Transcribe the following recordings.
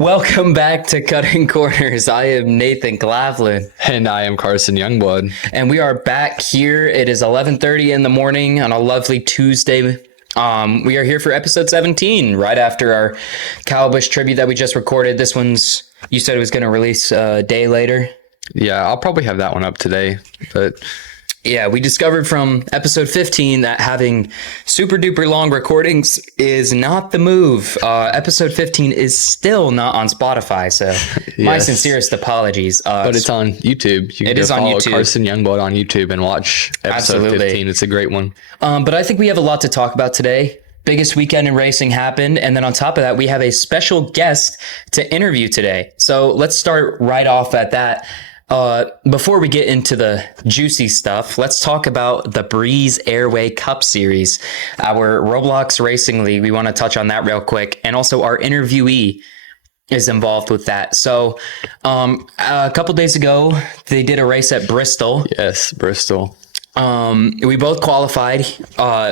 Welcome back to Cuttin Corners. I am Nathan Glavlin, And I am Carson Youngblood. and we are back here. It is 11:30 in the morning on a lovely Tuesday. We are here for episode 17, right after our Cowbush tribute that we just recorded. This one's, you said it was going to release a day later. Yeah, I'll probably have that one up today. But Yeah, we discovered from episode 15 that having super duper long recordings is not the move. Episode 15 is still not on Spotify, so my Yes. sincerest apologies. but it's on YouTube. You can It is on follow YouTube. Carson Youngblood on YouTube and watch episode Absolutely. 15. It's a great one. But I think we have a lot to talk about today. Biggest weekend in racing happened, and then on top of that, we have a special guest to interview today. So let's start right off at that. Before we get into the juicy stuff, let's talk about the Breeze Airway Cup Series, our Roblox Racing League. We want to touch on that real quick, and also our interviewee is involved with that. So a couple days ago, they did a race at Bristol. Yes, Bristol. We both qualified.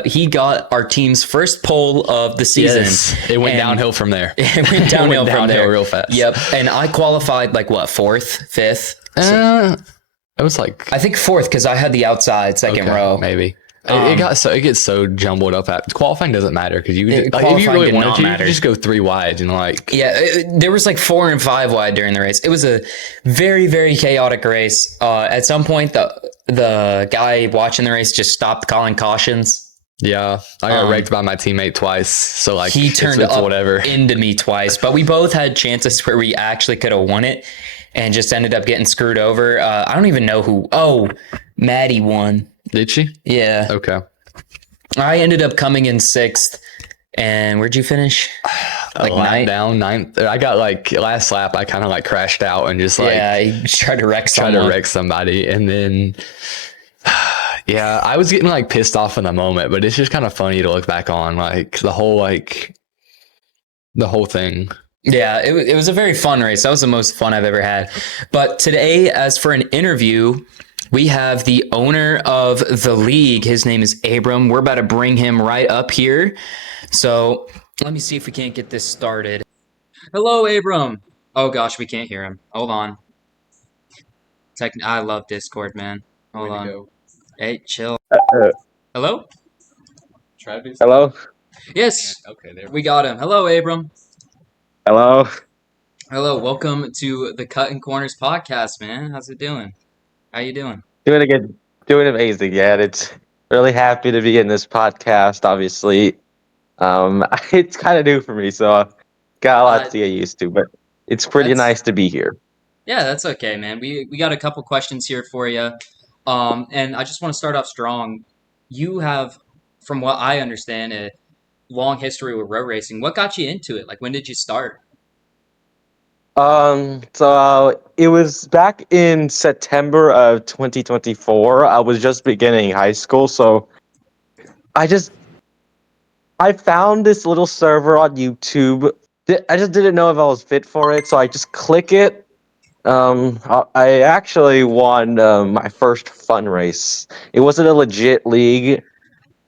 He got our team's first pole of the season. Yes, it went And downhill from there. It went downhill from downhill there real fast. Yep. And I qualified like what, fourth, fifth? It was like I think fourth because I had the outside second okay, row. maybe. It gets so jumbled up at qualifying doesn't matter because you if qualifying you really did wanted not to, you matter. could just go 3 wide and like Yeah, there was like 4 and 5 wide during the race. It was a very, very chaotic race. At some point, the guy watching the race just stopped calling cautions. yeah. I got wrecked by my teammate twice, so like He turned it's up whatever. into me twice, but we both had chances where we actually could have won it and just ended up getting screwed over. I don't even know who. Oh, Maddie won. Did she? Yeah. Okay. I ended up coming in 6th. And where'd you finish? Like ninth? down ninth. I got like last lap. I kind of like crashed out and just like Yeah, he tried to wreck tried someone. to wreck somebody, and then yeah, I was getting like pissed off in the moment, but it's just kind of funny to look back on like the whole thing. Yeah, it was a very fun race. That was the most fun I've ever had. But today, as for an interview, we have the owner of the league. His name is Abram. We're about to bring him right up here. So let me see if we can't get this started. Hello, Abram. Oh gosh, we can't hear him. Hold on. I love Discord, man. Hold on. Go. Hey, chill. Hello? Travis. Hello? Yes, Okay, there. we got him. Hello, Abram. Hello. Hello, welcome to the Cuttin Corners podcast, man. How's it doing? How you doing? Doing good. Doing amazing. Yeah, it's really happy to be in this podcast. Obviously, it's kind of new for me, so I've got a lot to get used to. But it's pretty nice to be here. Yeah, that's okay, man. We got a couple questions here for you, and I just want to start off strong. You have, from what I understand, a long history with road racing. What got you into it? Like, when did you start? So it was back in September of 2024. I was just beginning high school, so I found this little server on YouTube. I just didn't know if I was fit for it, so I just click it. I actually won my first fun race. It wasn't a legit league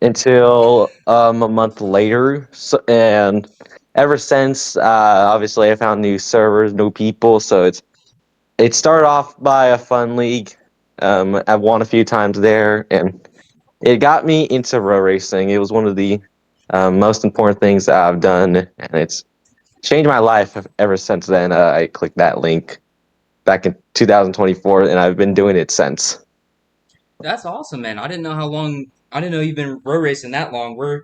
until a month later, and ever since, obviously, I found new servers, new people. So it started off by a fun league. I've won a few times there, and it got me into road racing. It was one of the most important things that I've done, and it's changed my life ever since then. I clicked that link back in 2024, and I've been doing it since. That's awesome, man. I didn't know you've been road racing that long. We're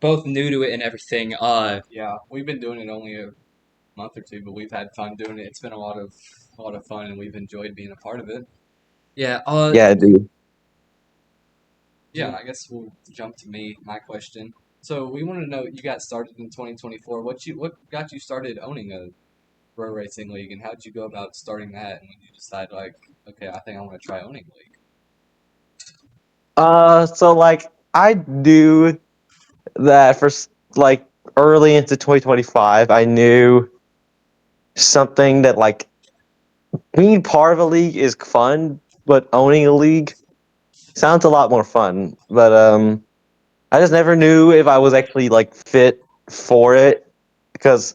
both new to it and everything. Yeah, we've been doing it only a month or two, but we've had fun doing it. It's been a lot of fun, and we've enjoyed being a part of it. Yeah. Yeah, dude. Yeah, I guess we'll jump to my question. So we want to know, you got started in 2024. What got you started owning a road racing league, and how did you go about starting that? And when you decide like, okay, I think I want to try owning a league. So like I knew that for like early into 2025, I knew something that like being part of a league is fun, but owning a league sounds a lot more fun. But I just never knew if I was actually like fit for it because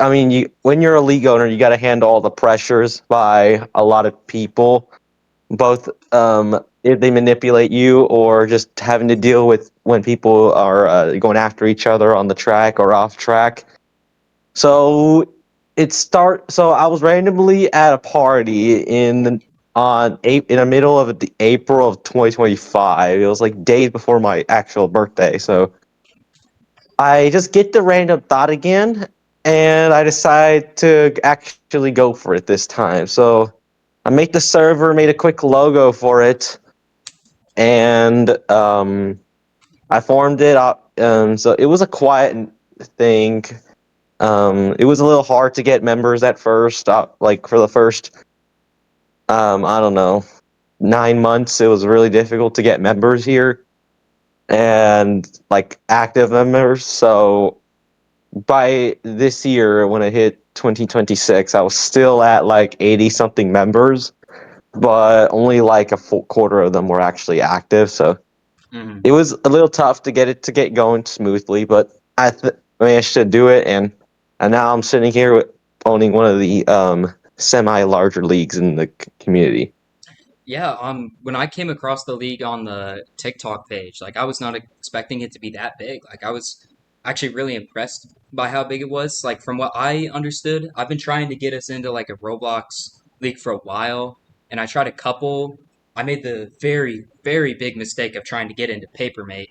I mean, when you're a league owner, you got to handle all the pressures by a lot of people, both if they manipulate you or just having to deal with when people are going after each other on the track or off track. So So I was randomly at a party in the middle of the April of 2025. It was like days before my actual birthday. So I just get the random thought again, and I decide to actually go for it this time. So I made the server, made a quick logo for it, and I formed it up. So it was a quiet thing. It was a little hard to get members at first. Like for the first, I don't know, 9 months, it was really difficult to get members here and like active members. So by this year, when I hit 2026, I was still at like 80 something members, but only like a full quarter of them were actually active. So Mhm. it was a little tough to get going smoothly, but managed to do it, and now I'm sitting here owning one of the semi larger leagues in the community. Yeah, when I came across the league on the TikTok page, like I was not expecting it to be that big. Like I was actually really impressed by how big it was. Like from what I understood, I've been trying to get us into like a Roblox league for a while, and I tried a couple. I made the very, very big mistake of trying to get into Papermate.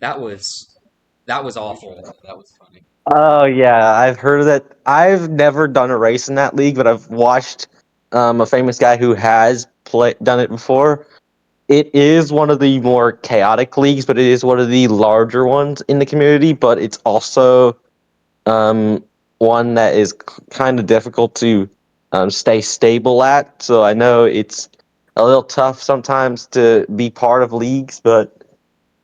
That was that was We awful. tried that. That was funny. Oh yeah, I've heard of that. I've never done a race in that league, but I've watched a famous guy who has done it before. It is one of the more chaotic leagues, but it is one of the larger ones in the community. But it's also um, one that is kind of difficult to stay stable at. So I know it's a little tough sometimes to be part of leagues, but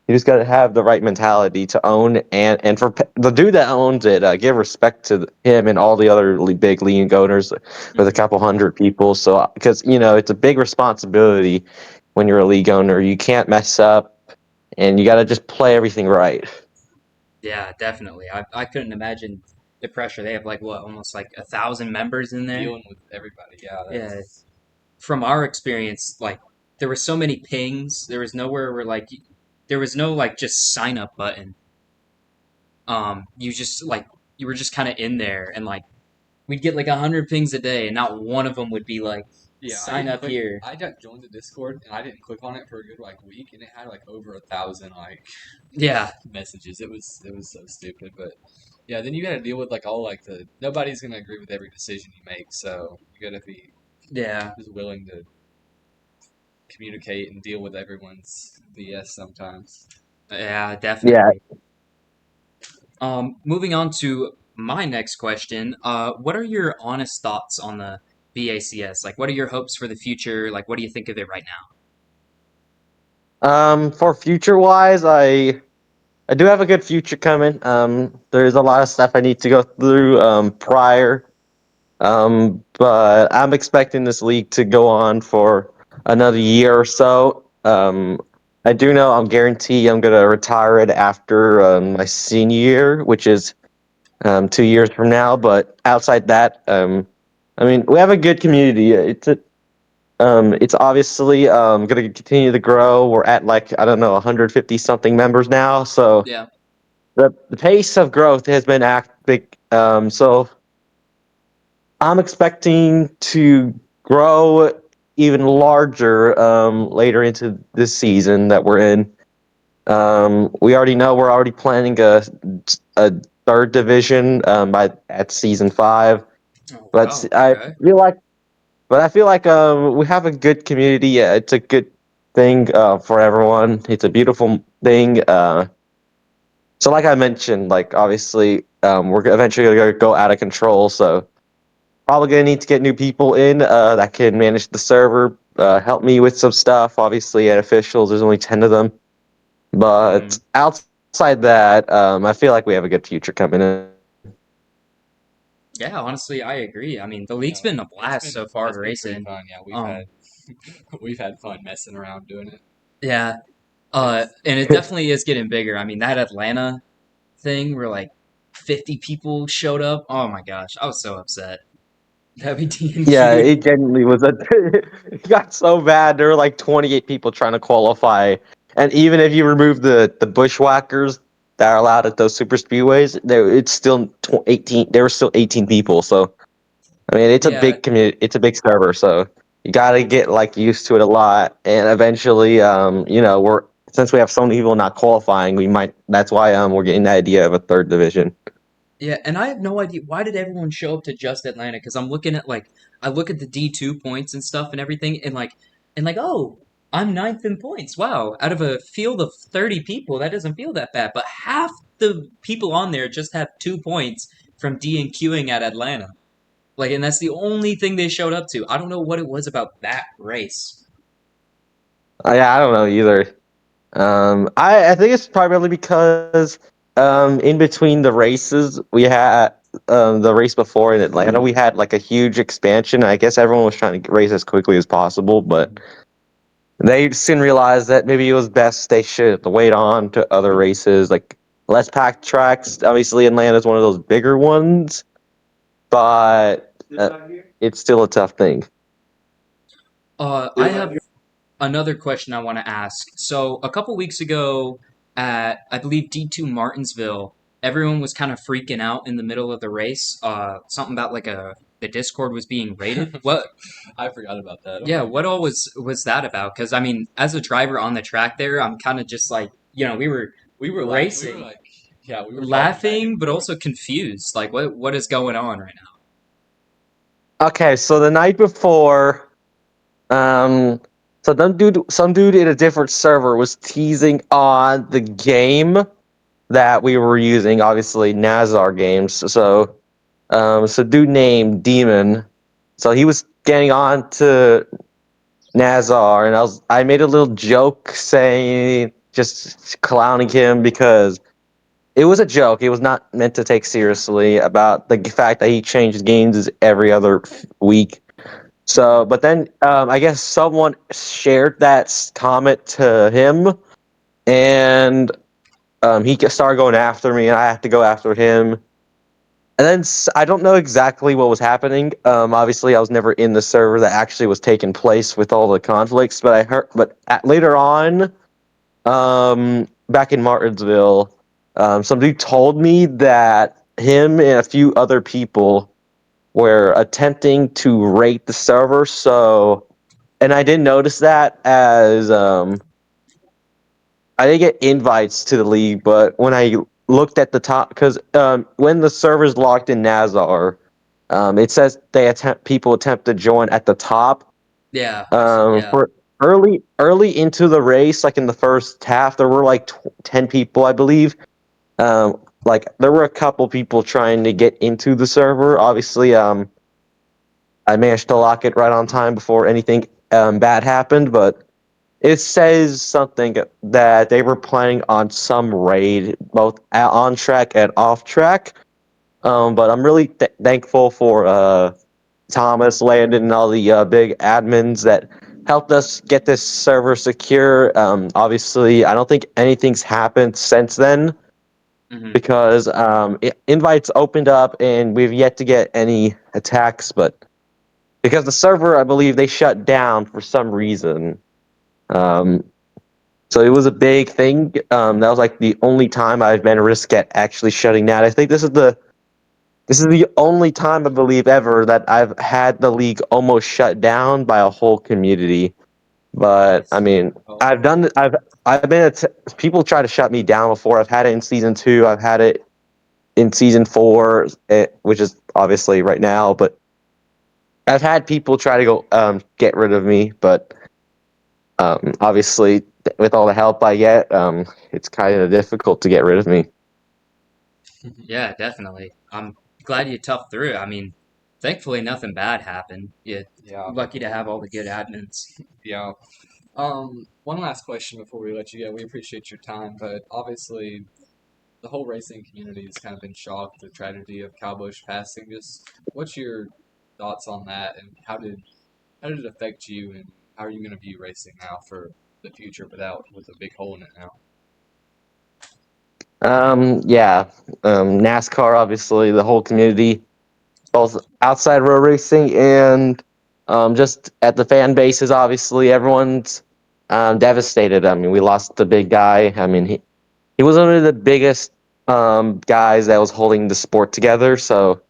you just got to have the right mentality to own and for the dude that owns it, give respect to him and all the other big league owners with a Mhm. couple hundred people. So because it's a big responsibility when you're a league owner, you can't mess up, and you got to just play everything right. Yeah, definitely. I couldn't imagine the pressure. They have like what, almost like 1,000 members in there. Dealing with everybody. Yeah, Yeah, that's from our experience, like there were so many pings. There was nowhere where like there was no like just sign up button. You just like you were just kind of in there, and like we'd get like 100 pings a day, and not one of them would be like yeah. I sign didn't up click. here. I got joined the Discord and I didn't click on it for a good like week, and it had like over 1,000 like Yeah, messages. It was so stupid, but yeah. Then you got to deal with like all like the nobody's gonna agree with every decision you make, so you got to be yeah, just willing to communicate and deal with everyone's BS sometimes. yeah, Yeah. definitely. Moving on to my next question. What are your honest thoughts on the BACS? Like, what are your hopes for the future? Like, what do you think of it right now? For future wise, I do have a good future coming. There's a lot of stuff I need to go through prior. But I'm expecting this league to go on for another year or so. I do know I'm guaranteed I'm gonna retire it after my senior year, which is 2 years from now. But outside that, I mean, we have a good community. It's obviously going to continue to grow. We're at like I don't know 150 something members now, so Yeah, the pace of growth has been act big. So I'm expecting to grow even larger later into this season that we're in. We already know we're already planning a third division by at season 5. Oh But wow. Okay. I feel like we have a good community. Yeah, it's a good thing for everyone. It's a beautiful thing. So like I mentioned, like obviously we're eventually gonna go out of control. So probably gonna need to get new people in that can manage the server, help me with some stuff. Obviously, at officials, there's only 10 of them, but Mhm. outside that, I feel like we have a good future coming in. Yeah, honestly, I agree. I mean, the league's Yeah, been a it's blast been so far it's been pretty racing. fun. Yeah, we've had Um, we've had fun messing around doing it. yeah. It's And it definitely is getting bigger. I mean, that Atlanta thing, we're like, 50 people showed up. Oh my gosh, I was so upset. That'd be Yeah, DNQ. it genuinely was a. It got so bad. There were like 28 people trying to qualify, and even if you remove the bushwhackers that are allowed at those super speedways, there it's still 18. There were still 18 people. So I mean, it's a Yeah, big community. It's a big server. So you got to get like used to it a lot, and eventually, we're since we have so many people not qualifying, we might. That's why we're getting the idea of a third division. yeah, and I have no idea why did everyone show up to just Atlanta? Because I'm looking at I look at the D2 points and stuff and everything, and like oh, I'm ninth in points. Wow, out of a field of 30 people, that doesn't feel that bad. But half the people on there just have 2 points from D and Qing at Atlanta. Like, and that's the only thing they showed up to. I don't know what it was about that race. Yeah, I don't know either. I think it's primarily because in between the races we had the race before in Atlanta we had like a huge expansion. I guess everyone was trying to race as quickly as possible, but they soon realized that maybe it was best they should wait on to other races like less packed tracks. Obviously, Atlanta's one of those bigger ones, but it's still a tough thing. I have another question I want to ask. So a couple weeks ago at I believe D2 Martinsville, everyone was kind of freaking out in the middle of the race. Something about like the Discord was being raided. What? I forgot about that. Yeah, what all was that about? Because I mean, as a driver on the track there, I'm kind of just like we were We were racing, like, yeah, we were talking back laughing, and but forth. also confused. Like what is going on right now? Okay, so the night before, um, so some dude in a different server was teasing on the game that we were using, obviously Nazar games. So dude named Demon. So he was getting on to Nazar, and I made a little joke saying, just clowning him because it was a joke. It was not meant to take seriously about the fact that he changes games every other week. So, but then I guess someone shared that comment to him, and he started going after me, and I have to go after him. And then I don't know exactly what was happening. Obviously, I was never in the server that actually was taking place with all the conflicts. But I heard, later on, back in Martinsville, some dude told me that him and a few other people were attempting to raid the server. So, and I didn't notice that as I didn't get invites to the league, but when I looked at the top, because when the server's locked in Nazar, it says people attempt to join at the top. Yeah, I see. Yeah. For early into the race, like in the first half, there were like 10 people, I believe. Like there were a couple people trying to get into the server. Obviously, I managed to lock it right on time before anything bad happened, but it says something that they were planning on some raid, both on track and off track. But I'm really thankful for Thomas, Landon, and all the big admins that helped us get this server secure. Obviously, I don't think anything's happened since then Hmm. because invites opened up and we've yet to get any attacks. But because the server, I believe they shut down for some reason. Um, So it was a big thing. That was like the only time I've been risk at actually shutting down. I think this is the only time I believe ever that I've had the league almost shut down by a whole community. But I That's mean, oh, I've done it. I've been people try to shut me down before. I've had it in season 2. I've had it in season 4, which is obviously right now. But I've had people try to go get rid of me, but obviously, with all the help I get, it's kind of difficult to get rid of me. Yeah, definitely. I'm glad you toughed through it. I mean, thankfully nothing bad happened. You're yeah, lucky to have all the good admins. yeah. One last question before we let you go. We appreciate your time, but obviously the whole racing community has kind of been shocked the tragedy of Kyle Busch passing. Just what's your thoughts on that, and how did it affect you, and how are you going to view racing now for the future with a big hole in it now? Yeah, NASCAR, obviously, the whole community, both outside road racing and just at the fan bases, obviously, everyone's devastated. I mean, we lost the big guy. I mean, he was one of the biggest guys that was holding the sport together, so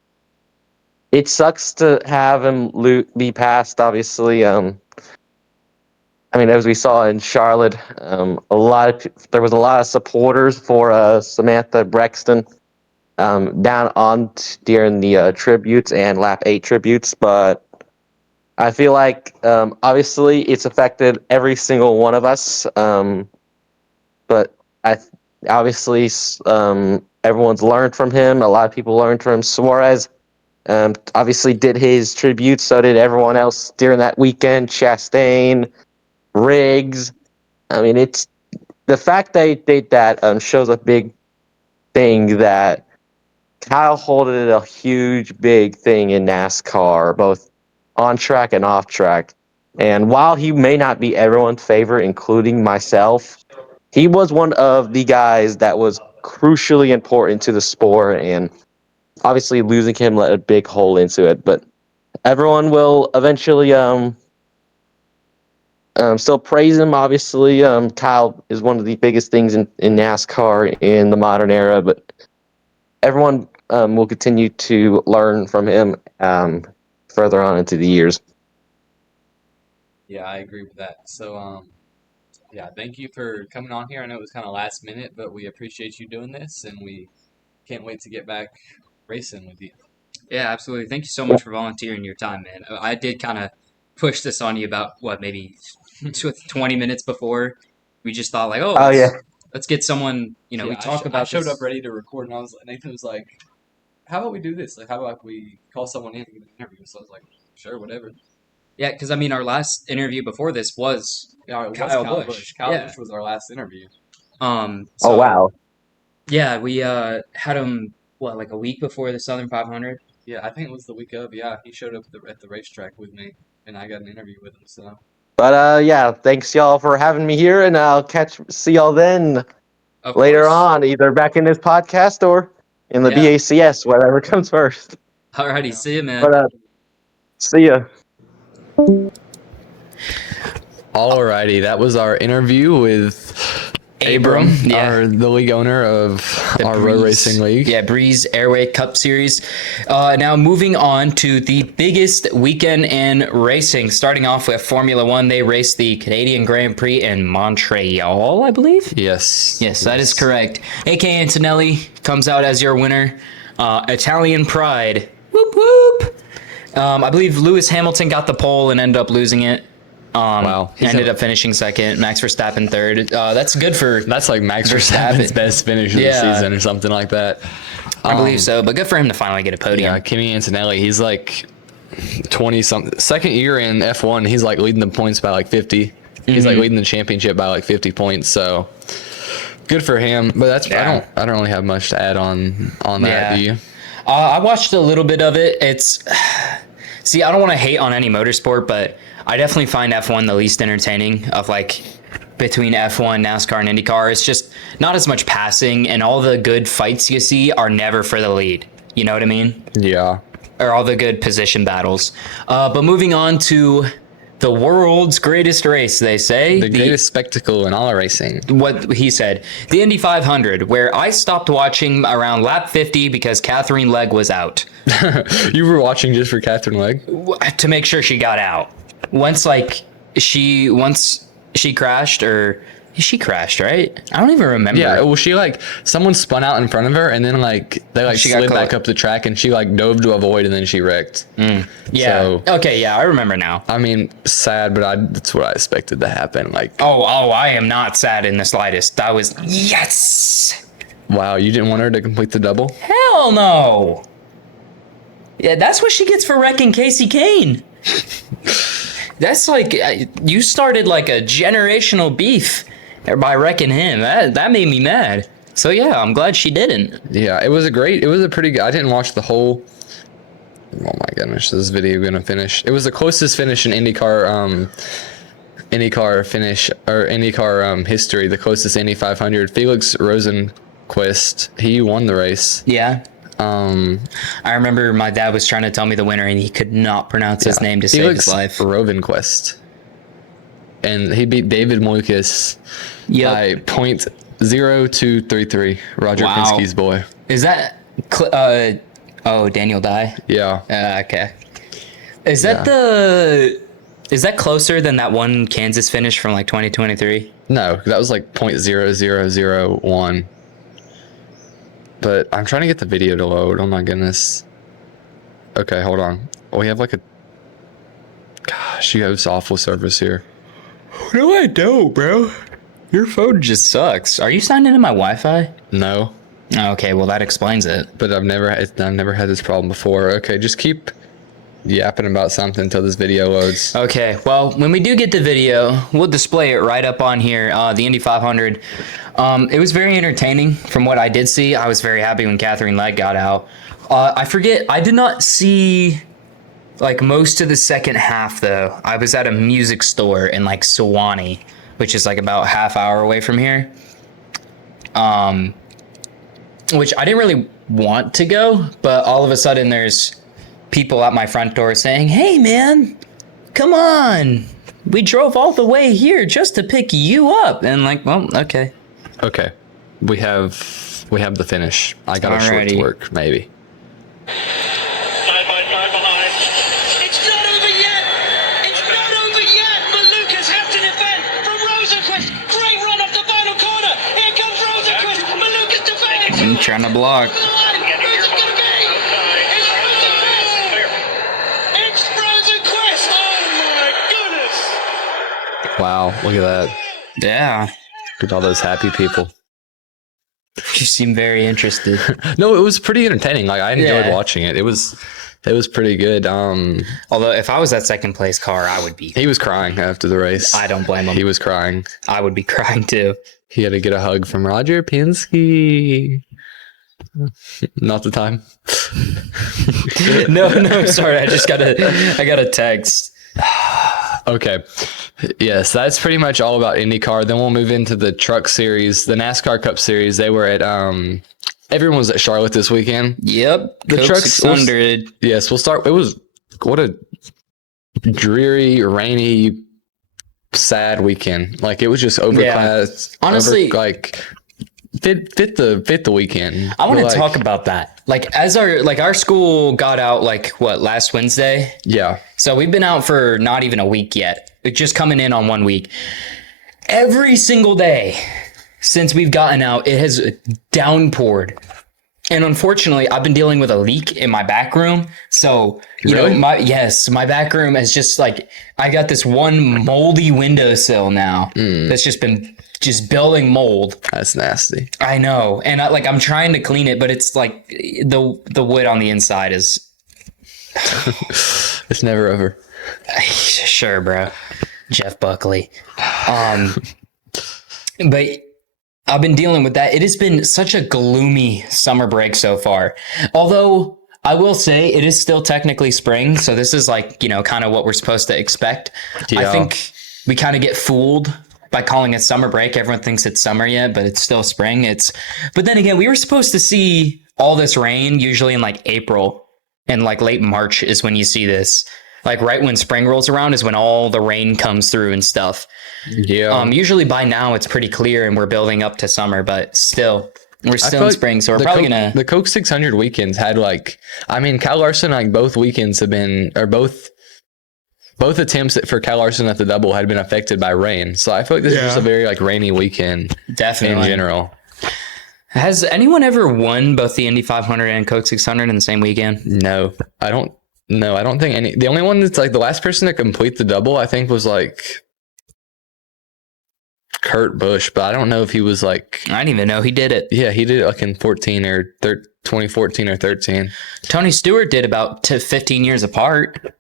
it sucks to have him be passed, obviously. I mean, as we saw in Charlotte, there was a lot of supporters for Samantha Braxton down on during the tributes and lap 8 tributes, but I feel like obviously it's affected every single one of us. But I obviously everyone's learned from him. A lot of people learned from Suarez. Obviously did his tribute. So did everyone else during that weekend. Chastain, Riggs. I mean, it's the fact they did that shows a big thing that Kyle holded a huge, big thing in NASCAR, both on track and off track. And while he may not be everyone's favorite, including myself, he was one of the guys that was crucially important to the sport. And obviously, losing him let a big hole into it. But everyone will eventually still praise him. Obviously, Kyle is one of the biggest things in NASCAR in the modern era. But everyone will continue to learn from him further on into the years. Yeah, I agree with that. So, yeah, thank you for coming on here. I know it was kind of last minute, but we appreciate you doing this, and we can't wait to get back racing with you. Yeah, absolutely. Thank you so much for volunteering your time, man. I did kind of push this on you about what maybe 20 minutes before. We just thought like, oh, Oh yeah, let's get someone. You know, Yeah, we talk I about showed this. up ready to record, and Nathan was like, "How about we do this? Like, how about we call someone in and get an interview?" So I was like, "Sure, whatever." Yeah, because I mean, our last interview before this was Yeah, it was Kyle Kyle Busch. Busch. Kyle Yeah. Busch was our last interview. oh So wow. yeah, we had him what like a week before the Southern 500. Yeah, I think it was the week of. Yeah, he showed up at the racetrack with me, and I got an interview with him. So, But yeah, thanks y'all for having me here, and I'll see y'all then Of later course. on, either back in this podcast or in the Yeah. BACS, whatever comes first. Alrighty, yeah. see you, man. But see ya. Alrighty, that was our interview with Abram, the league owner of our road racing league. Yeah, Breeze Airway Cup Series. Now moving on to the biggest weekend in racing. Starting off with Formula One, they raced the Canadian Grand Prix in Montreal, I believe. Yes. Yes, that is correct. AK Antonelli comes out as your winner. Italian Pride. Whoop whoop. I believe Lewis Hamilton got the pole and ended up losing it. Wow. Ended up finishing second. Max Verstappen third. That's good for. That's like Max Verstappen's best finish of the season or something like that. I believe so, but good for him to finally get a podium. Yeah, Kimi Antonelli, he's like 20 something. Second year in F1, he's like leading the points by like 50. He's like leading the championship by like 50 points. So good for him. But that's I don't really have much to add on that. Do you? I watched a little bit of it. See, I don't want to hate on any motorsport, but I definitely find F1 the least entertaining of like between F1, NASCAR, and IndyCar. It's just not as much passing, and all the good fights you see are never for the lead. You know what I mean? Yeah. Or all the good position battles. But moving on to the world's greatest race, they say. The greatest spectacle in all racing. What he said. The Indy 500, where I stopped watching around lap 50 because Catherine Legg was out. You were watching just for Catherine Legg? To make sure she got out. Once she crashed, or she crashed, right? I don't even remember. Yeah, well, she like someone spun out in front of her, and then like they like She got slid back caught. up the track, and she like dove to avoid, and then she wrecked. Yeah. So, Okay, yeah, I remember now. I mean, sad, but that's what I expected to happen. Like, Oh, I am not sad in the slightest. I was, yes! wow, you didn't want her to complete the double? Hell no! Yeah, that's what she gets for wrecking Casey Kane. That's like, you started like a generational beef by wrecking him. That made me mad. So yeah, I'm glad she didn't. Yeah, it was a pretty good. I didn't watch the whole. Oh my goodness, this video gonna finish. It was the closest finish in IndyCar finish or IndyCar history. The closest Indy 500. Felix Quist. He won the race. Yeah. I remember my dad was trying to tell me the winner, and he could not pronounce his name to save his life. Rovenquist. And he beat David Malukas by .0233. Roger Penske's boy. Is that Daniel Dye? Yeah. Okay. Is that is that closer than that one Kansas finish from like 2023? No, that was like .0001. But I'm trying to get the video to load. Oh my goodness. Okay, hold on. We have like a... Gosh, you have this awful service here. No, I don't, bro. Your phone just sucks. Are you signed into my Wi-Fi? No. Okay, well that explains it. But I've never had this problem before. Okay, just keep yapping about something until this video loads. Okay, well, when we do get the video, we'll display it right up on here, the Indy 500. It was very entertaining from what I did see. I was very happy when Catherine Legg got out. I did not see like most of the second half though. I was at a music store in like Sewanee, which is like about half hour away from here. Which I didn't really want to go, but all of a sudden there's people at my front door saying, "Hey man, come on. We drove all the way here just to pick you up." And like, well, okay. Okay. We have the finish. I got a short to work, maybe. 9.5 behind. It's not over yet. It's not over yet. Malukas has to defend from Rosenquist. Great run off the final corner. Here comes Rosenquist. Malukas defending. I'm trying to block. Who's it going to be? It's Rosenquist. Oh my goodness. Wow, look at that. Yeah. Look at all those happy people. You seem very interested. No, it was pretty entertaining. Like I enjoyed watching it. It was pretty good. Although if I was that second place car, I would be. He was crying after the race. I don't blame him. He was crying. I would be crying too. He had to get a hug from Roger Penske. Not the time. No, sorry. I got a text. Okay. Yes, that's pretty much all about IndyCar. Then we'll move into the truck series, the NASCAR Cup series. They were at everyone was at Charlotte this weekend. Yep. The Coke truck 600. Yes, we'll start. It was what a dreary, rainy, sad weekend. Like it was just overcast. Yeah. Honestly, fit the weekend. I want to talk about that. Like as our school got out last Wednesday. Yeah. So we've been out for not even a week yet. It's just coming in on 1 week. Every single day since we've gotten out, it has downpoured. And unfortunately, I've been dealing with a leak in my back room. So, my back room is just like, I got this one moldy windowsill now that's just been building mold. That's nasty. I know. And I'm trying to clean it, but it's like the wood on the inside is... It's never over. Sure, bro. Jeff Buckley. But I've been dealing with that. It has been such a gloomy summer break so far. Although I will say it is still technically spring. So this is kind of what we're supposed to expect. Yeah. I think we kind of get fooled by calling it summer break. Everyone thinks it's summer yet, but it's still spring. But then again, we were supposed to see all this rain usually in April, and late March is when you see this. Right when spring rolls around is when all the rain comes through and stuff. Yeah. Usually by now it's pretty clear and we're building up to summer, but still we're still in spring. So we're probably the Coke 600 weekends had Kyle Larson, both weekends have been, or both attempts for Kyle Larson at the double had been affected by rain. So I feel like this is just a very rainy weekend. Definitely. In general. Has anyone ever won both the Indy 500 and Coke 600 in the same weekend? No, I don't think any. The only one that's the last person to complete the double, I think, was Kurt Busch, but I don't know if he was I didn't even know he did it. Yeah, he did it in 2014 or 13. Tony Stewart did about 15 years apart.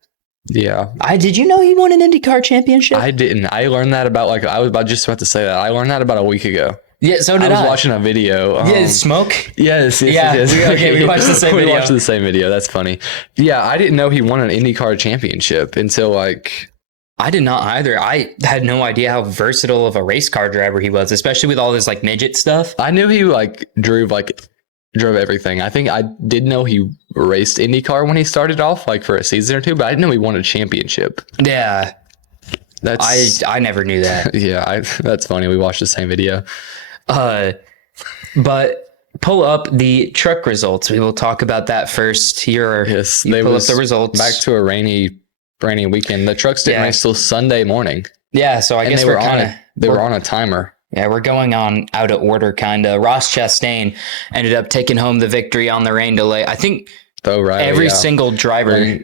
Yeah. Did you know he won an IndyCar championship? I didn't. I learned that about I was just about to say that. I learned that about a week ago. Yeah, so did I. I was watching a video. Smoke? Yes. Okay, we watched the same video. We watched the same video. That's funny. Yeah, I didn't know he won an IndyCar championship until I did not either. I had no idea how versatile of a race car driver he was, especially with all this like midget stuff. I knew he drove everything. I think I did know he raced IndyCar when he started off, like for a season or two, but I didn't know he won a championship. Yeah. I never knew that. Yeah, that's funny. We watched the same video. But pull up the truck results. We will talk about that first. Yes, You pull up the results. Back to a rainy weekend. The trucks didn't race till Sunday morning. Yeah, so I guess they were on a timer. Yeah, we're going on out of order, kind of. Ross Chastain ended up taking home the victory on the rain delay. I think every single driver.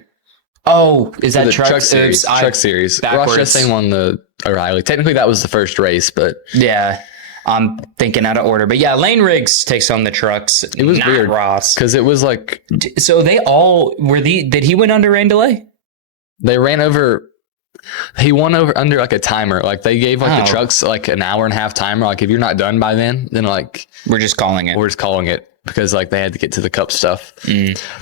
Is that Truck Series? Truck Series. Ross Chastain won the O'Reilly. Technically, that was the first race, but yeah, I'm thinking out of order. But yeah, Lane Riggs takes home the trucks. It was weird, Ross, because it was like. So they all were Did he win under rain delay? They ran over. He won over under like a timer. Like they gave the trucks like an hour and a half timer. Like if you're not done by then like we're just calling it because like they had to get to the cup stuff.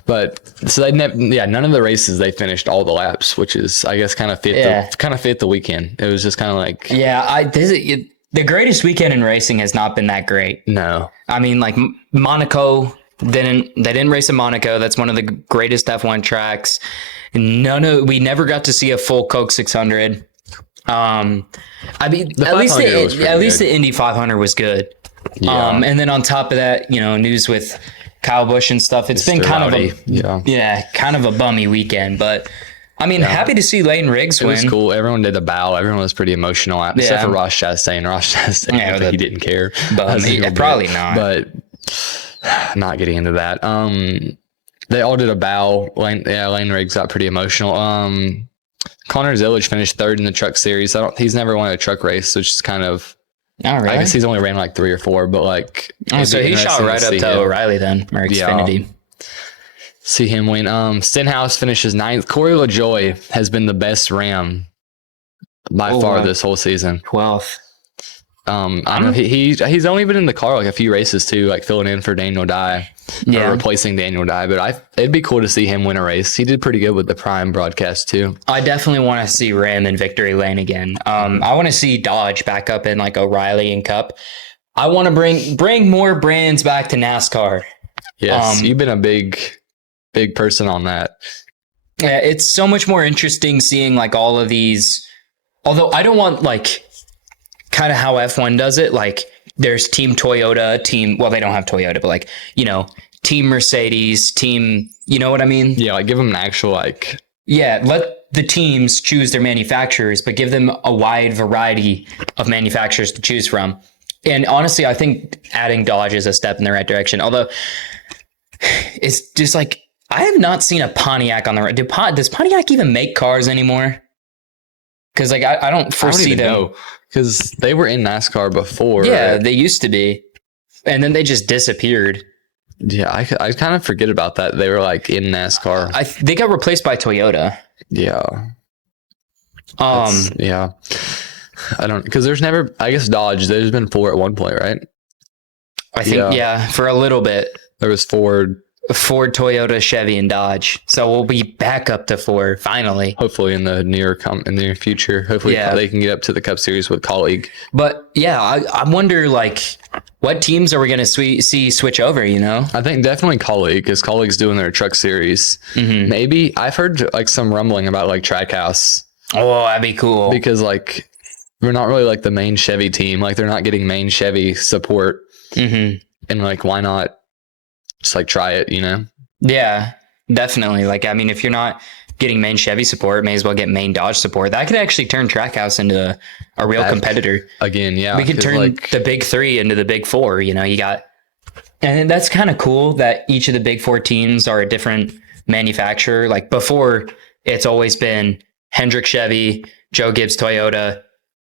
But so none of the races they finished all the laps, which is I guess kind of fit the weekend. It was just kind of like the greatest weekend in racing has not been that great. No, I mean like Monaco they didn't race in Monaco. That's one of the greatest F1 tracks. We never got to see a full Coke 600. I mean, at least the Indy 500 was good. Yeah. And then on top of that, news with Kyle Busch and stuff. It's been kind of a bummy weekend. But I mean, happy to see Lane Riggs win. It was cool. Everyone did a bow. Everyone was pretty emotional, except for Ross Chastain. He didn't care. Probably not. But not getting into that. They all did a bow. Lane Riggs got pretty emotional. Connor Zillage finished third in the truck series. He's never won a truck race, which is kind of. Oh, really? I guess he's only ran like 3 or 4, but like. So he shot right up to O'Reilly then, or Xfinity. See him win. Stenhouse finishes 9th. Corey LaJoie has been the best Ram by far this whole season. 12th. I know he's only been in the car like a few races too, like filling in for Daniel Dye, or replacing Daniel Dye. But it'd be cool to see him win a race. He did pretty good with the Prime broadcast too. I definitely want to see Ram in victory lane again. I want to see Dodge back up in like O'Reilly and Cup. I want to bring more brands back to NASCAR. Yes, you've been a big person on that. Yeah, it's so much more interesting seeing like all of these. Although I don't want like. Kind of how F1 does it. Like there's team Toyota, they don't have Toyota, but like, team Mercedes, team, you know what I mean? Yeah. Like give them an actual let the teams choose their manufacturers, but give them a wide variety of manufacturers to choose from. And honestly, I think adding Dodge is a step in the right direction. Although it's just like, I have not seen a Pontiac on the road. Does Pontiac even make cars anymore? Because like I don't foresee them. Because they were in NASCAR before. Yeah, they used to be. And then they just disappeared. Yeah, I kind of forget about that. They were like in NASCAR. They got replaced by Toyota. Yeah. Yeah. I don't, because there's never, I guess Dodge, there's been 4 at one point, right? I think, for a little bit. There was Ford, Toyota, Chevy, and Dodge. So we'll be back up to 4 finally. Hopefully in the near future. Hopefully they can get up to the Cup Series with Colleague. But I wonder like what teams are we going to see switch over? I think definitely Colleague, because Colleague's doing their Truck Series. Mm-hmm. Maybe I've heard like some rumbling about like Trackhouse. Oh, that'd be cool. Because like we're not really like the main Chevy team. Like they're not getting main Chevy support. Mm-hmm. And like why not? Just like try it, Yeah, definitely. Like, I mean, if you're not getting main Chevy support, may as well get main Dodge support. That could actually turn Trackhouse into a real competitor. Again, yeah. We could turn the big 3 into the big 4. You got, and that's kind of cool that each of the big 4 teams are a different manufacturer. Like before, it's always been Hendrick Chevy, Joe Gibbs Toyota,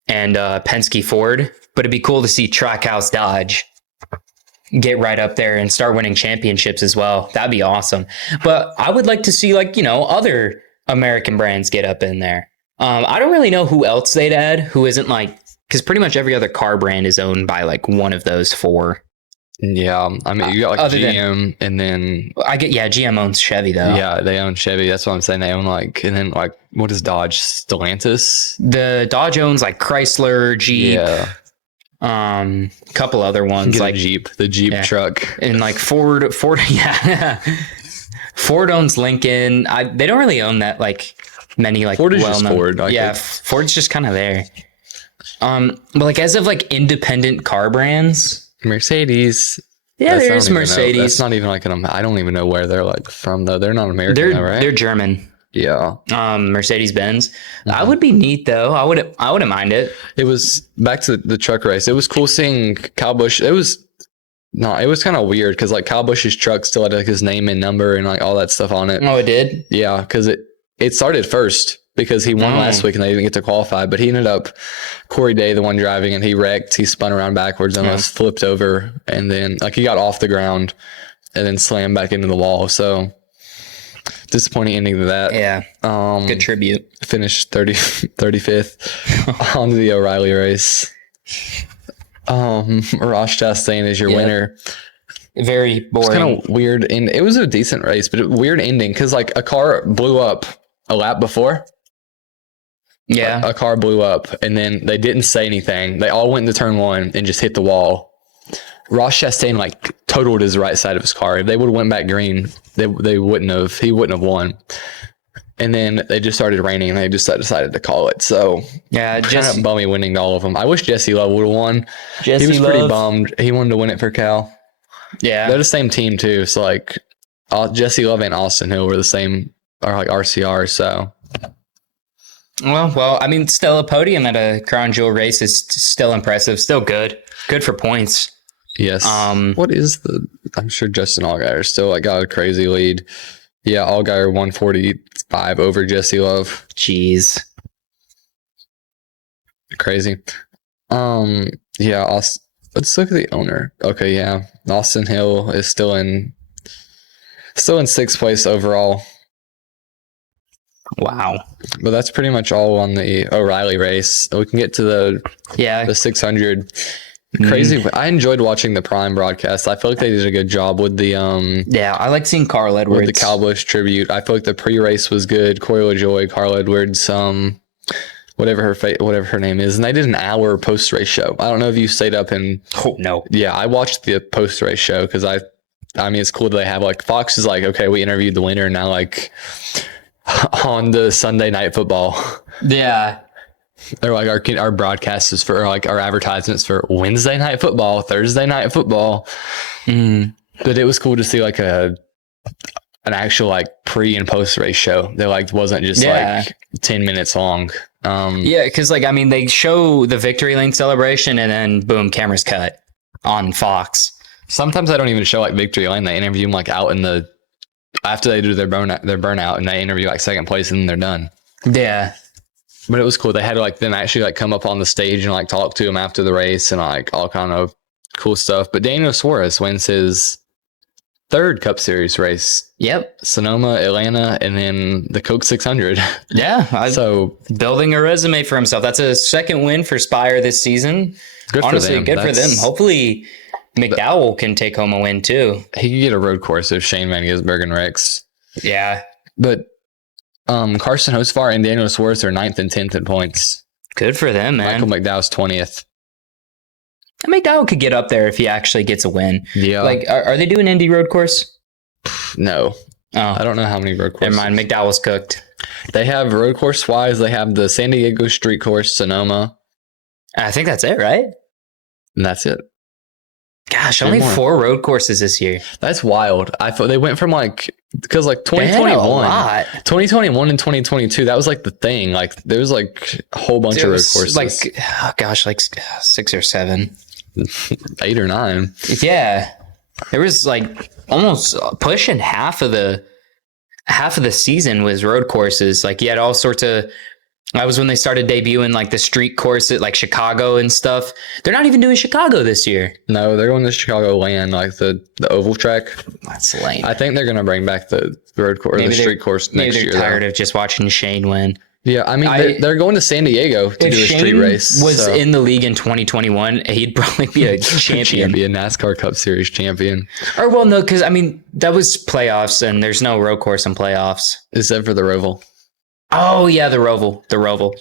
and Penske Ford. But it'd be cool to see Trackhouse Dodge get right up there and start winning championships as well. That'd be awesome. But I would like to see other American brands get up in there. I don't really know who else they'd add who isn't because pretty much every other car brand is owned by like one of those 4. Yeah, I mean, you got like Other than- GM, and then GM owns Chevy though. yeah, they own Chevy. That's what I'm saying. They own like, and then like, what is Dodge? Stellantis. The Dodge owns like Chrysler, Jeep, Yeah, couple other ones get like a Jeep, the Jeep Yeah. truck. and like Ford, yeah. Ford owns Lincoln. They don't really own that like many like Ford is just well-known- Ford, I Yeah, think. Ford's just kind of there. But like as of like independent car brands, Mercedes. yeah, That's- I there's don't even know. Mercedes. That's not even like I don't even know where they're like from though. They're not American, They're though, right? they're German. Yeah. Mercedes Benz. Mm-hmm. That would be neat though. I wouldn't mind it. It was back to the truck race. It was cool seeing Kyle Busch. It was kind of weird because like Kyle Busch's truck still had like his name and number and like all that stuff on it. Oh, it did. Yeah, because it started first because he won last week and they didn't get to qualify. But he ended up Corey Day, the one driving, and he wrecked. He spun around backwards and almost flipped over, and then like he got off the ground and then slammed back into the wall. So disappointing ending to that. Yeah. Good tribute. Finished 35th on the O'Reilly race. Ross Chastain is your winner. Very boring. Kind of weird, and it was a decent race, but a weird ending because like a car blew up a lap before. Yeah. A car blew up, and then they didn't say anything. They all went into turn one and just hit the wall. Ross Chastain like totaled his right side of his car. If they would have went back green, they wouldn't have. He wouldn't have won. And then they just started raining, and they just decided to call it. So Yeah. kind Just of bummy winning to all of them. I wish Jesse Love would have won. He was pretty bummed. He wanted to win it for Cal. Yeah. They're the same team too. So like Jesse Love and Austin Hill were the same, or like RCR. So Well, I mean, still a podium at a crown jewel race is still impressive. Still good. Good for points. yes. What is I'm sure Justin Allgaier still like got a crazy lead. Yeah, Allgaier 145 over Jesse Love. Jeez. Crazy. Yeah. Let's look at the owner. Okay, yeah. Austin Hill is still in sixth place overall. Wow. But that's pretty much all on the O'Reilly race. We can get to the Yeah. 600. Crazy. I enjoyed watching the Prime broadcast. I feel like they did a good job with the Yeah. I like seeing Carl Edwards. with the Kyle Busch tribute. I feel like the pre-race was good. Corey LaJoy, Carl Edwards, whatever her name is, and they did an hour post-race show. I don't know if you stayed up and Oh, no. yeah, I watched the post-race show because I mean it's cool that they have like Fox is like, okay, we interviewed the winner, and now like on the Sunday Night Football. Yeah. They're like our broadcast is for like our advertisements for Wednesday Night Football, Thursday Night Football. But it was cool to see like an actual like pre and post race show. That like wasn't just like 10 minutes long. Yeah, because like I mean, they show the victory lane celebration, and then boom, cameras cut on Fox. Sometimes I don't even show like victory lane. They interview them like out in the after they do their burnout, and they interview like second place, and then they're done. Yeah. But it was cool. They had like them actually like come up on the stage and like talk to him after the race and like all kind of cool stuff. But Daniel Suarez wins his third Cup Series race. Yep. Sonoma, Atlanta, and then the Coke 600. Yeah. So building a resume for himself. That's a second win for Spire this season. good Honestly, for them. good for them. Hopefully McDowell can take home a win too. He could get a road course if Shane Van Gisbergen wrecks. Yeah. But Carson Hocevar and Daniel Suarez are 9th and 10th in points. Good for them, man. Michael McDowell's 20th. McDowell could get up there if he actually gets a win. Yeah. Like, are they doing Indy road course? No. Oh, I don't know how many road courses. never mind. McDowell's cooked. They have road course wise, they have the San Diego Street Course, Sonoma, I think that's it, right? and that's it. Gosh, Three only more. 4 road courses this year. That's wild. I thought they went from like because like They had a 2021, lot. 2021 and 2022, that was like the thing. Like there was like a whole bunch It of road was courses, like, oh gosh, like 6 or 7. 8 or 9. Yeah, there was like almost pushing half of the season was road courses. Like you had all sorts of. That was when they started debuting like the street course at like Chicago and stuff. They're not even doing Chicago this year. No, they're going to Chicago Land, like the oval track. That's lame. I think they're going to bring back the road course, or the street course Maybe next they're year. tired of just watching Shane win. Yeah, I mean, they're going to San Diego to if do a street Shane race. was so. in the league in 2021, he'd probably be a champion. NASCAR Cup Series champion. Or well, no, because I mean that was playoffs, and there's no road course in playoffs Except for the Roval. Oh yeah, the Roval.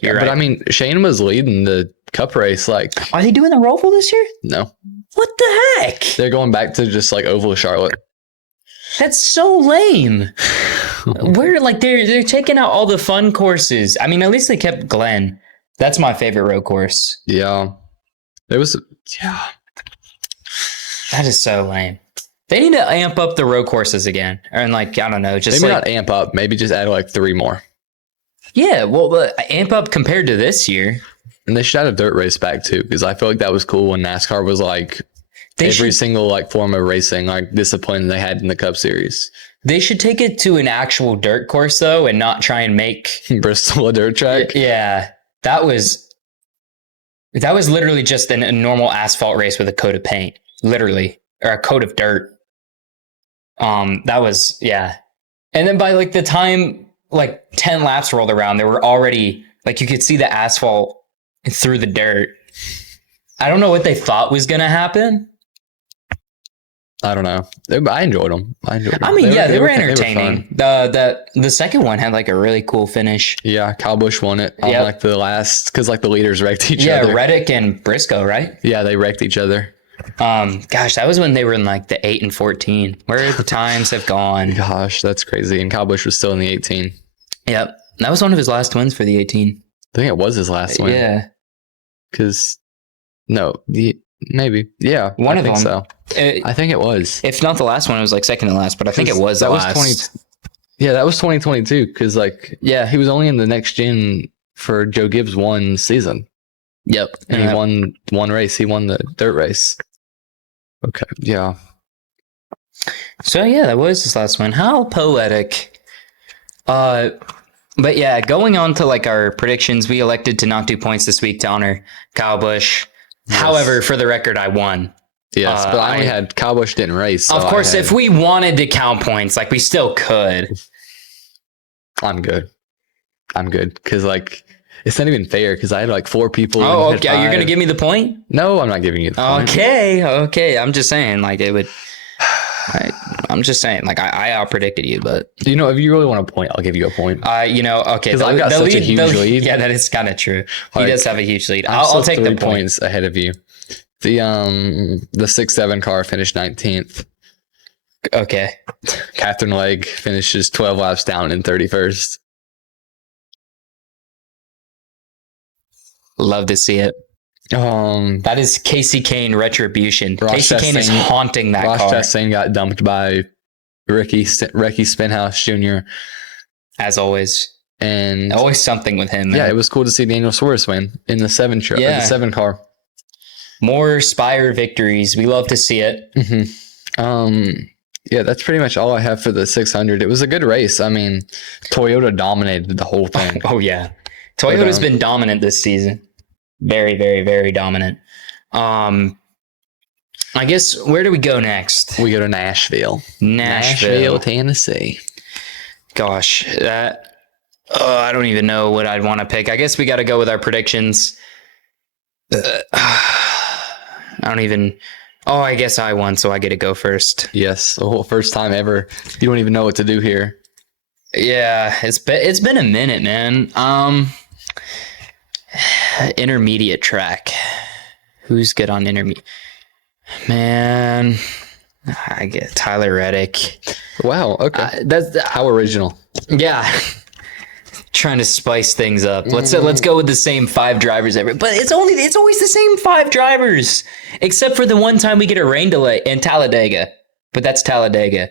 You're right. But I mean, Shane was leading the Cup race. Like, are they doing the Roval this year? No, What the heck? they're going back to just like Oval Charlotte. That's so lame. We're like they're taking out all the fun courses. I mean, at least they kept Glen. That's my favorite road course. Yeah, it was. Yeah, that is so lame. They need to amp up the road courses again, and like I don't know, just maybe like, not amp up. Maybe just add like 3 more. Yeah, well, amp up compared to this year. And they should add a dirt race back too, because I feel like that was cool when NASCAR was like every single like form of racing, like discipline they had in the Cup Series. They should take it to an actual dirt course though, and not try and make Bristol a dirt track. Yeah, that was literally just a normal asphalt race with a coat of paint, literally, or a coat of dirt. That was and then by like the time like 10 laps rolled around, there were already like you could see the asphalt through the dirt. I don't know what they thought was gonna happen. I don't know. I enjoyed them. I mean, they were entertaining. The second one had like a really cool finish. Yeah, Kyle Busch won it on like the last because like the leaders wrecked each other. Yeah, Reddick and Briscoe, right? Yeah, they wrecked each other. Gosh, that was when they were in like the 8 and 14. Where the times have gone. Gosh, that's crazy. And Kyle Busch was still in the 18. Yep, that was one of his last wins for the 18. I think it was his last win. Yeah, because maybe one I of think them. So I think it was. If not the last one, it was like second to last, but I think it was the last. That was 2022 because he was only in the next gen for Joe Gibbs' one season. Yep, and he won one race. He won the dirt race. Okay, yeah. So that was his last one. How poetic. But yeah, going on to like our predictions, we elected to not do points this week to honor Kyle Busch. Yes. However, for the record, I won. Yes, but I only had Kyle Busch didn't race. So of course, if we wanted to count points, like we still could. I'm good because like it's not even fair because I had like 4 people. Oh, okay. You're gonna give me the point? No, I'm not giving you the point. Okay. I'm just saying, like it would. I'm just saying, like I out predicted you, but if you really want a point, I'll give you a point. Okay. Because I've got such a huge lead. Yeah, that is kind of true. Like, he does have a huge lead. I'll take the points ahead of you. The 6-7 car finished 19th. Okay. Catherine Legg finishes 12 laps down in 31st. Love to see it. That is Casey Kane retribution. Casey Kane is haunting that car. Ross Chastain got dumped by Ricky Spinhouse Jr. As always. And always something with him. Man. Yeah, it was cool to see Daniel Suarez win in the 7 car. More Spire victories. We love to see it. Mm-hmm. Yeah, that's pretty much all I have for the 600. It was a good race. I mean, Toyota dominated the whole thing. Oh yeah. Toyota's been dominant this season. Very, very, very dominant. I guess where do we go next? We go to Nashville, Tennessee. Gosh, I don't even know what I'd want to pick. I guess we got to go with our predictions. I guess I won, so I get to go first. Yes, first time ever. You don't even know what to do here. Yeah, it's been a minute, man. Intermediate track. Who's good on intermediate? Man, I get Tyler Reddick. Wow. Okay. That's how original. Yeah. Trying to spice things up. Let's go with the same 5 drivers ever. But it's always the same 5 drivers, except for the one time we get a rain delay in Talladega. But that's Talladega.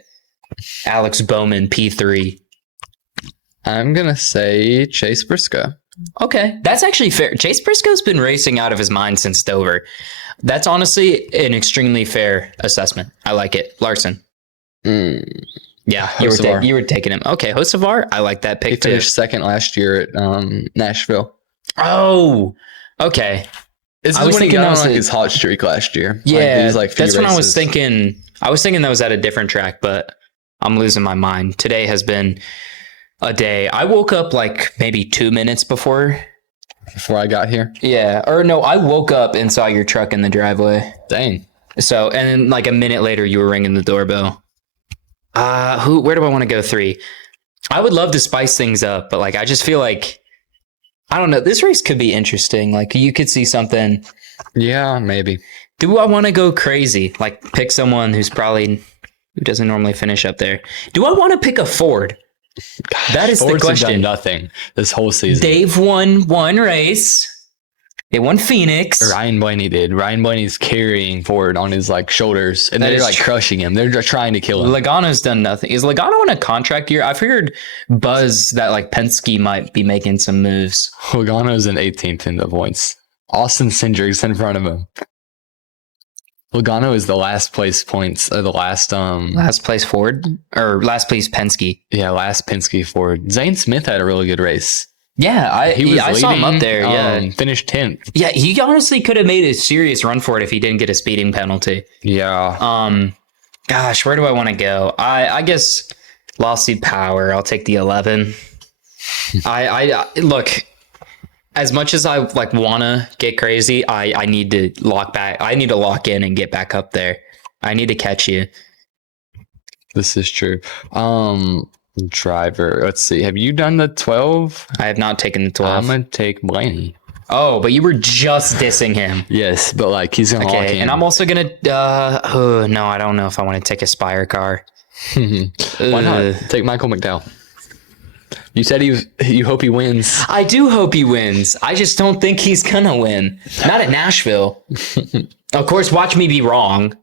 Alex Bowman P3. I'm gonna say Chase Briscoe. Okay, that's actually fair. Chase Briscoe's been racing out of his mind since Dover. That's honestly an extremely fair assessment. I like it. Larson. Yeah, you were taking him. Okay, Hocevar, I like that pick too. He finished second last year at Nashville. Oh, okay. This is when he got on his hot streak last year. Yeah, that's when I was thinking. I was thinking that was at a different track, but I'm losing my mind. Today has been a day. I woke up like maybe 2 minutes before. Before I got here. Yeah. Or no, I woke up and saw your truck in the driveway. Dang. So, and then like a minute later, you were ringing the doorbell. Where do I want to go 3? I would love to spice things up, but like, I just feel like, I don't know. This race could be interesting. Like you could see something. Yeah, maybe. Do I want to go crazy? Like pick someone who doesn't normally finish up there. Do I want to pick a Ford? That is Fords the have done question. nothing this whole season. They've won one race. They won Phoenix. Ryan Blaney did. Ryan Blaney's carrying Ford on his like shoulders, and That they're is like true. crushing him. They're just trying to kill him. Logano's done nothing. Is Logano on a contract year? I've heard buzz that like Penske might be making some moves. Logano's in 18th in the points. Austin Cindric's in front of him. Logano is the last place points, or the last Last place Ford or last place Penske. last Penske Ford. Zane Smith had a really good race. Yeah, I saw him up there. Yeah, finished 10th. yeah. He honestly could have made a serious run for it if he didn't get a speeding penalty. Yeah, Gosh, where do I want to go? I guess lawsuit power. I'll take the 11. I look. As much as I like want to get crazy, I need to lock back. I need to lock in and get back up there. I need to catch you. this is true. Driver. Let's see. Have you done the 12? I have not taken the 12. I'm gonna take Blaney. Oh, but you were just dissing him. Yes, but like he's gonna lock Okay, in. and I'm also gonna. No, I don't know if I want to take a Spire car. Why not take Michael McDowell? You said you hope he wins. I do hope he wins. I just don't think he's gonna win. Not at Nashville. Of course, watch me be wrong.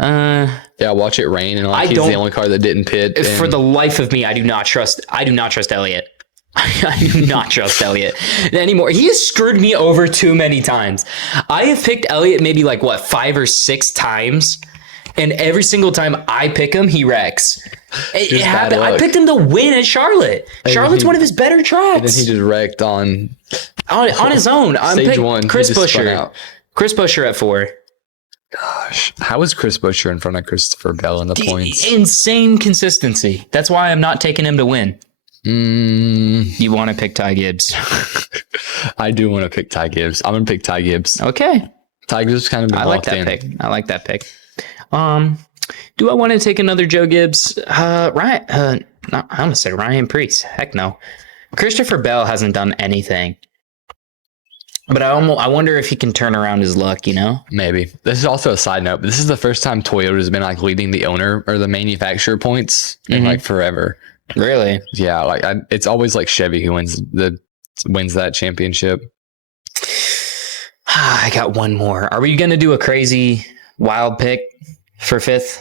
Yeah, watch it rain and like I he's don't- the only car that didn't pit. For and- the life of me, I do not trust Elliott. I do not trust Elliott anymore. He has screwed me over too many times. I have picked Elliott maybe like 5 or 6 times, and every single time I pick him, he wrecks. It Just bad happened. I luck. picked him to win at Charlotte. Charlotte's one of his better and then tracks. he just wrecked on on his own. I'm stage picking 1. Chris he just spun Buescher. out. Chris Buescher at 4. Gosh, how is Chris Buescher in front of Christopher Bell in the points? Insane consistency. That's why I'm not taking him to win. You want to pick Ty Gibbs? I do want to pick Ty Gibbs. I'm gonna pick Ty Gibbs. Okay, Ty Gibbs kind of been I like locked that in. pick. I like that pick. Do I want to take another Joe Gibbs? Ryan. No, I almost said Ryan Preece. Heck no. Christopher Bell hasn't done anything. But I wonder if he can turn around his luck, you know? Maybe. This is also a side note, but this is the first time Toyota's been like leading the owner or the manufacturer points in like forever. Really? Yeah, like it's always like Chevy who wins that championship. I got one more. Are we going to do a crazy wild pick for 5th?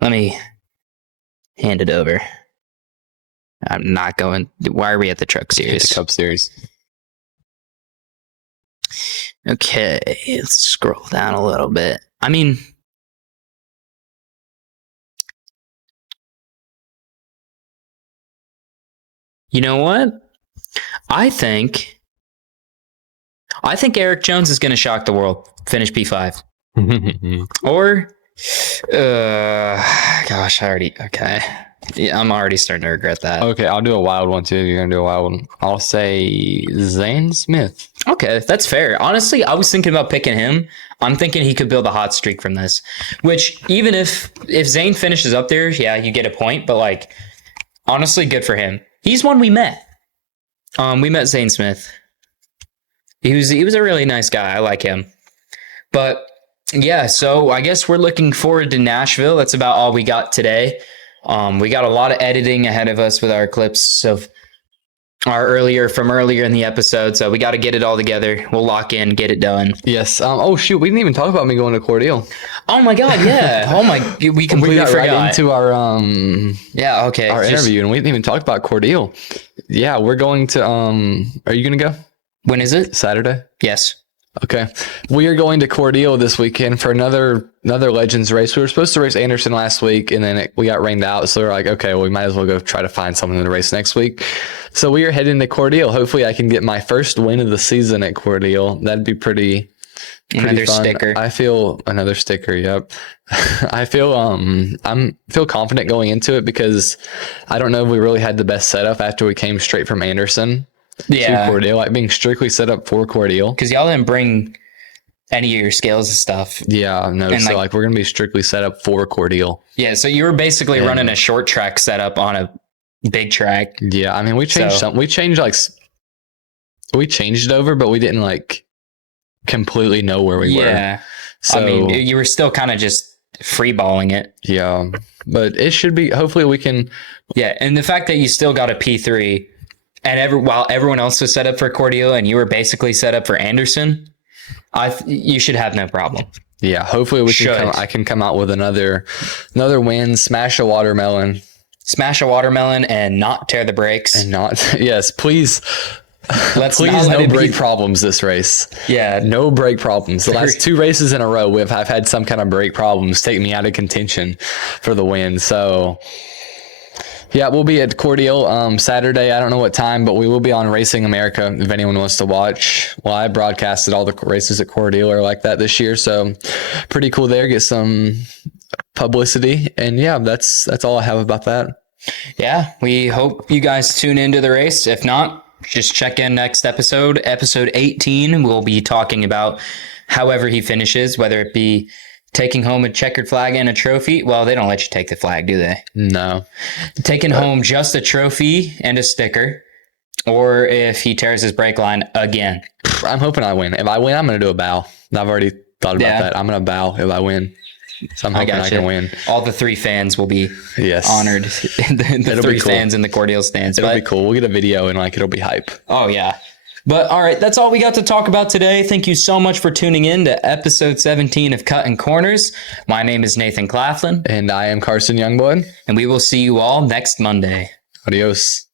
Let me hand it over. I'm not going. Why are we at the Truck The Series? Cup Series. Okay, let's scroll down a little bit. I mean, you know what? I think Eric Jones is going to shock the world. Finish P5. Or, gosh, okay. Yeah, I'm already starting to regret that. Okay, I'll do a wild one too. You're gonna do a wild one. I'll say Zane Smith. Okay, that's fair. Honestly, I was thinking about picking him. I'm thinking he could build a hot streak from this. Which, even if Zane finishes up there, yeah, you get a point. But like, honestly, good for him. He's one we met. We met Zane Smith. He was a really nice guy. I like him. But yeah, so I guess we're looking forward to Nashville. That's about all we got today. We got a lot of editing ahead of us with our clips of earlier in the episode, so we got to get it all together. We'll lock in, get it done. Yes. Oh shoot, we didn't even talk about me going to Cordeal. Oh my god, yeah. Oh my, we completely We got forgot. right into our Yeah, okay. our interview, and we didn't even talk about Cordeal. Yeah, we're going to Are you gonna go When is it? Saturday? Yes. Okay. We are going to Cordeal this weekend for another Legends race. We were supposed to race Anderson last week, and then we got rained out. So we're like, okay, well, we might as well go try to find something to race next week. So we are heading to Cordeal. Hopefully I can get my first win of the season at Cordeal. That'd be pretty Another fun. sticker. I feel another sticker. Yep. I feel feel confident going into it because I don't know if we really had the best setup after we came straight from Anderson to Cordele, like being strictly set up for Cordele. Because y'all didn't bring any of your scales and stuff. Yeah, no. And So like we're gonna be strictly set up for Cordele. Yeah, so you were basically running a short track setup on a big track. Yeah, I mean we changed something. We changed we changed it over, but we didn't like completely know where we were. Yeah. So I mean, you were still kind of just free balling it. yeah, but it should be. Hopefully, we can. Yeah, and the fact that you still got a P3, and while everyone else was set up for Cordele, and you were basically set up for Anderson, you should have no problem. Yeah, hopefully we can. I can come out with another win, smash a watermelon, and not tear the brakes. and not. Yes, please. Let's Please, not let no it brake be. problems this race. Yeah, No brake problems. The last 2 races in a row, I've had some kind of brake problems take me out of contention for the win. So, yeah, we'll be at Cordele Saturday. I don't know what time, but we will be on Racing America if anyone wants to watch. Well, I broadcasted all the races at Cordele or like that this year, so pretty cool there. Get some publicity, and yeah, that's all I have about that. Yeah, we hope you guys tune into the race. If not, just check in next episode. Episode 18, we'll be talking about however he finishes, whether it be taking home a checkered flag and a trophy. Well, they don't let you take the flag, do they? No. Taking home just a trophy and a sticker, or if he tears his brake line again. I'm hoping I win. If I win, I'm going to do a bow. I've already thought about that. I'm going to bow if I win. So I'm hoping I can win. All the 3 fans will be honored. the It'll 3 be cool. fans in the Cordele stands. It'll be cool. We'll get a video and it'll be hype. Oh, yeah. But all right, that's all we got to talk about today. Thank you so much for tuning in to episode 17 of Cuttin Corners. My name is Nathan Claflin. And I am Carson Youngblood. And we will see you all next Monday. Adios.